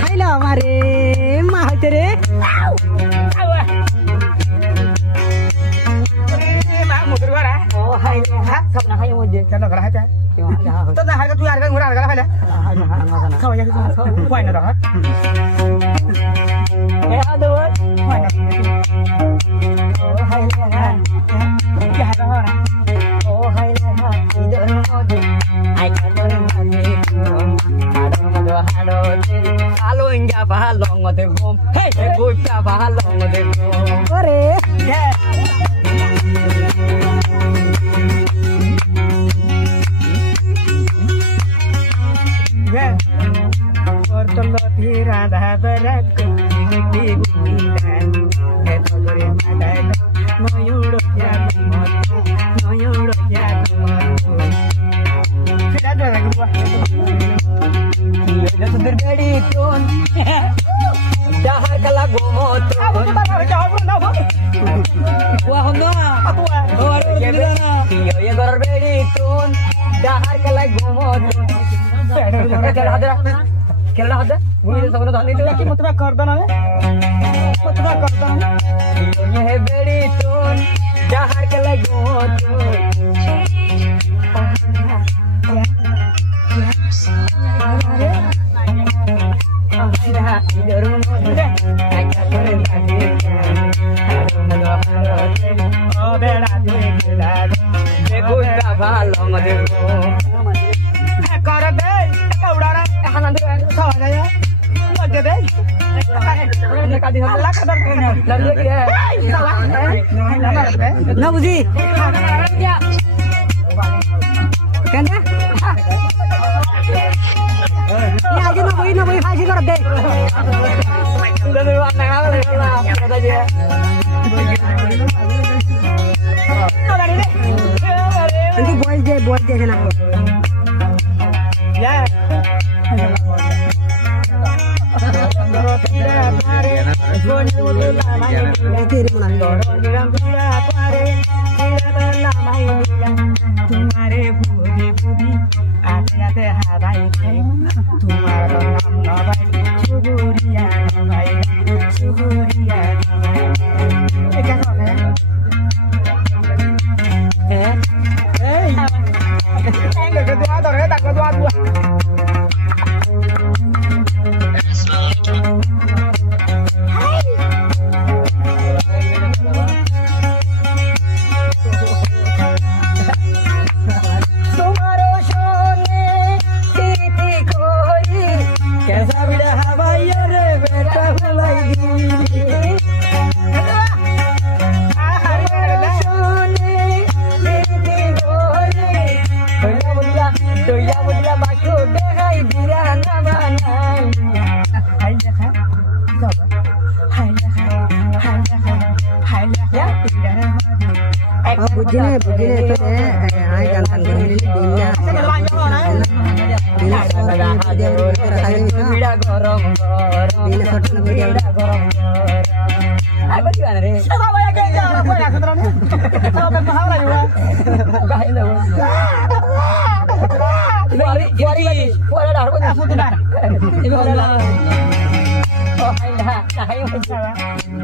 খাইলা আমারে মা হইতে রে ও হাইলে হাত সব না খাই মধ্যে কেন করা হাইতা তো না হাইতা তুই আর গান ঘোরা আর গালা খাইলা খাওয়া যাবে কই না রহ এ আদো কই না ও হাইলে হ্যাঁ কি হাইতা হরা ও হাইলে হ্যাঁ ইদর মধ্যে আই কাদর মানে আদর মধ্যে হাড়ো আলো ইঙ্গা বাহালং মধ্যে বম হে গুইটা বাহালং মধ্যে বম ওরে রাধা বরক কি গুণগান হে তোরে মাদান নয়ুড়ো জাদু মত নয়ুড়ো জাদু মত সেটা তো লাগে বাহ এটা তো দরবেড়ি কোন যাহার কলা গোমত আবু তো বাবা যাও না ওয়া হলো ও আর দিলানা ইয়ে দরবেড়ি কোন যাহার কলা গোমত কেলা হাদরা কেলা হাদরা मुझे सब लोग धानी तो कि मतलब कर दो ना मतलब कर दो ये है बेड़ी टोन जहार के लगो तो इधर मुझे क्या करे ताकि ओ बेड़ा देखला देखो का भालो मत कर दे कौड़ा खाना दे खावा जाए दे दे ना बुझी कहना आज ना वही फांसी कर दे बॉयज दे ना तुम्हारे बुद्धि बुद्धि आते आते हवाई तुम्हारा नाम नवाई सुगुरिया नवाई सुगुरिया नवाई क्या हो गया enggak kedua tornya tak kedua dua बुझने तो आए जानतन के लिए दुनिया बिना बिना गरम बिना सटन वीडियो आई बच्ची वाला रे सब आया के जा कोई ना खतरा नहीं सब पे हावरा हुआ काहे लो वारी वाला डार को फुट ना ओ हाय ना हाय मजा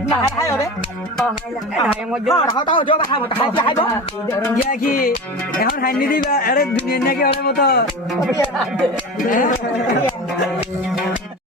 ना हाय रे ओ हाय ना हाय मजा हां ताओ जो हाय मत हाय हाय या कि এখন হাইনি দিবা আরে দুনিয়া নাকি ওরে মতো